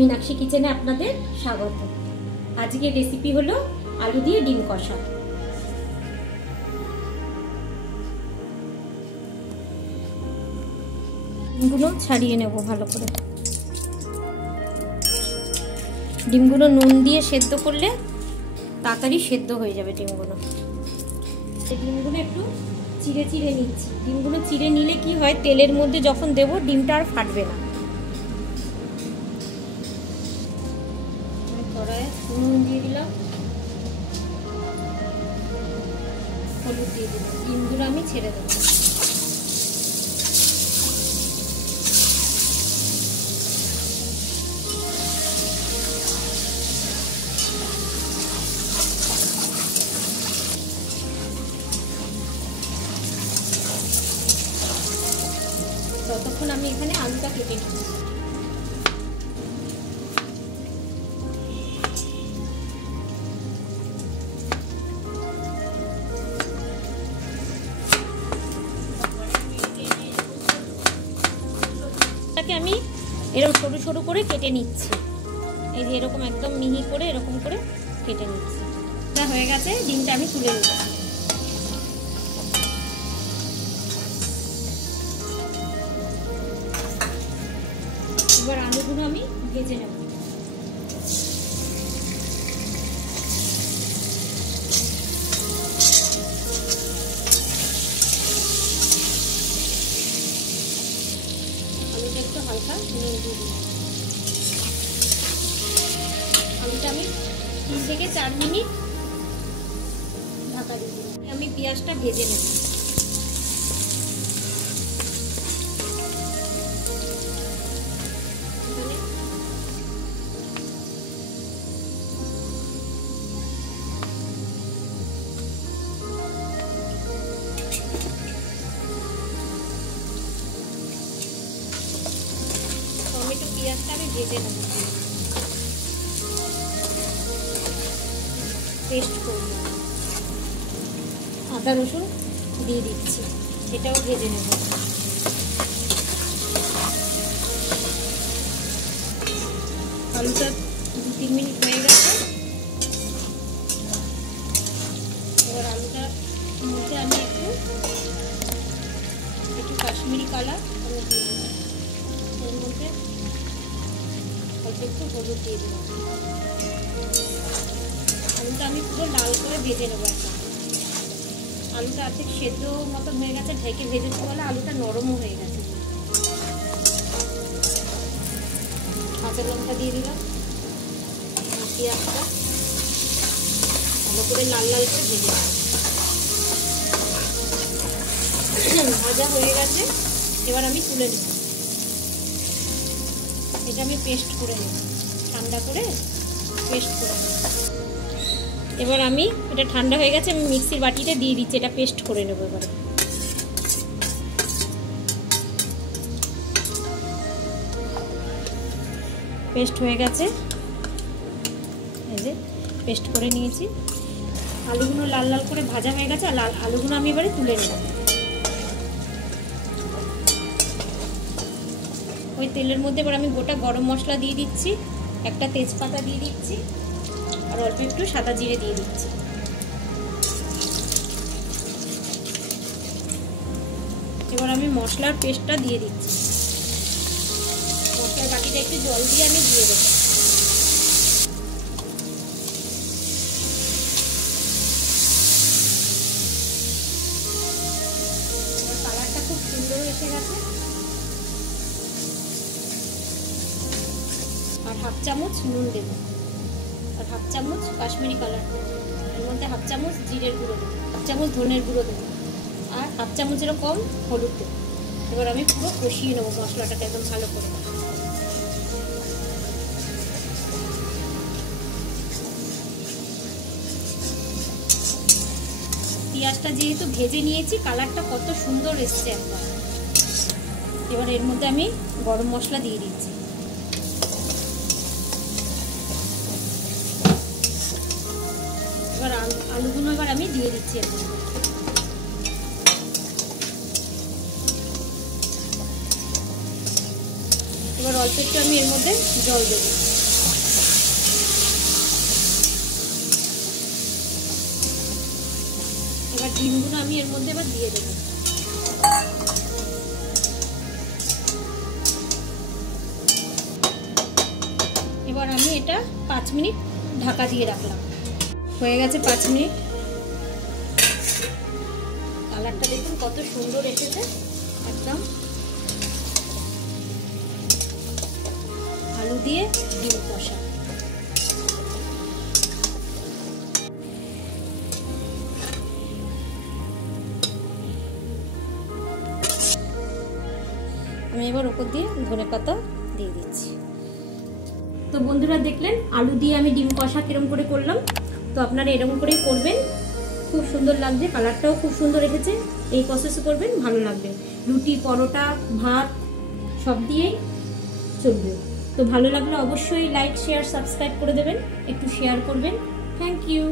मीनाक्षी किचेने आपनादेर स्वागत। आजकेर रेसिपि हलो आलू दिए डिम कषा। ডিমগুলো ছাড়িয়ে নেব ভালো করে। ডিমগুলো নুন দিয়ে সেদ্ধ করলে তাড়াতাড়ি সেদ্ধ হয়ে যাবে ডিমগুলো। ডিমগুলো একটু চিড়ে চিড়ে নিচ্ছি। ডিমগুলো চিড়ে নিলে কি হয়, তেলের মধ্যে যখন দেব ডিমটা আর ফাটবে না। কড়াইয়ে নুন দিয়ে দিলাম, হলুদ দিয়ে দিলাম। ডিমগুলো আমি ছেড়ে দেবো। ততক্ষণ আমি এখানে আলুটা কেটে নিচ্ছি। আমি এরকম সরু সরু করে কেটে নিচ্ছি। এই যে এরকম একদম মিহি করে এরকম করে কেটে নিচ্ছি। এটা হয়ে গেছে, ডিমটা আমি তুলে নিচ্ছি। এবার আলুগুলো আমি ভেজে নেব। আলুটা একটু হালকা নুন দিয়ে দিই। আলুটা আমি 3 থেকে 4 মিনিট ঢাকা দিয়ে দিই। আমি পেঁয়াজটা ভেজে নেব। টমেটো পেঁয়াজটা আমি ভেজে নেব, পেস্ট করব। আদা রসুন দিয়ে দিচ্ছি, এটাও ভেজে নেব। আলুটা 2-3 মিনিট হয়ে গেছে। এবার আলুটার মধ্যে আমি একটু কাশ্মীরি কালার দিয়ে দিলাম। এর মধ্যে একটু হলুদ দিয়ে দিলাম। আলুটা আমি পুরো লাল করে ভেজে নেবো। একটা আলুটা অর্ধেক সেদ্ধ মতন হয়ে গেছে, ঢেকে ভেজেছি বলে আলুটা নরমও হয়ে গেছে। কাঁচা লঙ্কা দিয়ে দিলাম। পেঁয়াজটা ভালো করে লাল লাল করে ভেজে নেব। ভাজা হয়ে গেছে, এবার আমি তুলে নেব। এটা আমি পেস্ট করে নেব, ঠান্ডা করে পেস্ট করে নেব। এবার আমি এটা ঠান্ডা হয়ে গেছে, আমি মিক্সির বাটিতে দিয়ে দিচ্ছি। এটা পেস্ট করে নেব। এবারে পেস্ট হয়ে গেছে, এই যে পেস্ট করে নিয়েছি। আলুগুলো লাল লাল করে ভাজা হয়ে গেছে। আর আলুগুলো আমি এবারে তুলে নেব। ওই তেলের মধ্যে এবার আমি গোটা গরম মশলা দিয়ে দিচ্ছি, একটা তেজপাতা দিয়ে দিচ্ছি, আর অল্প একটু সাদা জিরে দিয়ে দিচ্ছি। এবার আমি মশলার পেস্টটা দিয়ে দিচ্ছি। মশলার বাটিটা একটু জল দিয়ে আমি দিয়ে দেবো। কালারটা খুব সুন্দর এসে গেছে। আর 1/2 চামচ নুন দেব, আর 1/2 চামচ কাশ্মীরি কালার দেব। এর মধ্যে 1/2 চামচ জিরের গুঁড়ো দেবো, 1 চামচ ধনের গুঁড়ো দেবো, আর 1/2 চামচেরও কম হলুদ দেবো। এবার আমি পুরো কষিয়ে নেবো মশলাটাকে একদম ভালো করে। পেঁয়াজটা যেহেতু ভেজে নিয়েছি, কালারটা কত সুন্দর এসছে একবার। এবার এর মধ্যে আমি গরম মশলা দিয়ে দিচ্ছি। এবার আলুগুলো এবার আমি দিয়ে দিচ্ছি এর মধ্যে। এবার অল্প একটু আমি এর মধ্যে জল দেবো। ডিমগুলো আমি এর মধ্যে এবার দিয়ে দেবো। এবার আমি এটা 5 মিনিট ঢাকা দিয়ে রাখলাম। হয়ে গেছে 5 মিনিট। কালারটা দেখুন কত সুন্দর এসেছে, একদম আলু দিয়ে ডিম কষা। আমি এবার ওপর দিয়ে ধনেপাতা দিয়ে দিচ্ছি। তো বন্ধুরা দেখলেন আলু দিয়ে আমি ডিম কষা কিরম করে করলাম। তো আপনারা এরকম করেই করবেন, খুব সুন্দর লাগছে, কালারটাও খুব সুন্দর এসেছে। এই প্রসেসে করবেন, ভালো লাগবে। রুটি, পরোটা, ভাত সব দিয়েই চলবে। তো ভালো লাগলে অবশ্যই লাইক, শেয়ার, সাবস্ক্রাইব করে দেবেন, একটু শেয়ার করবেন। Thank you.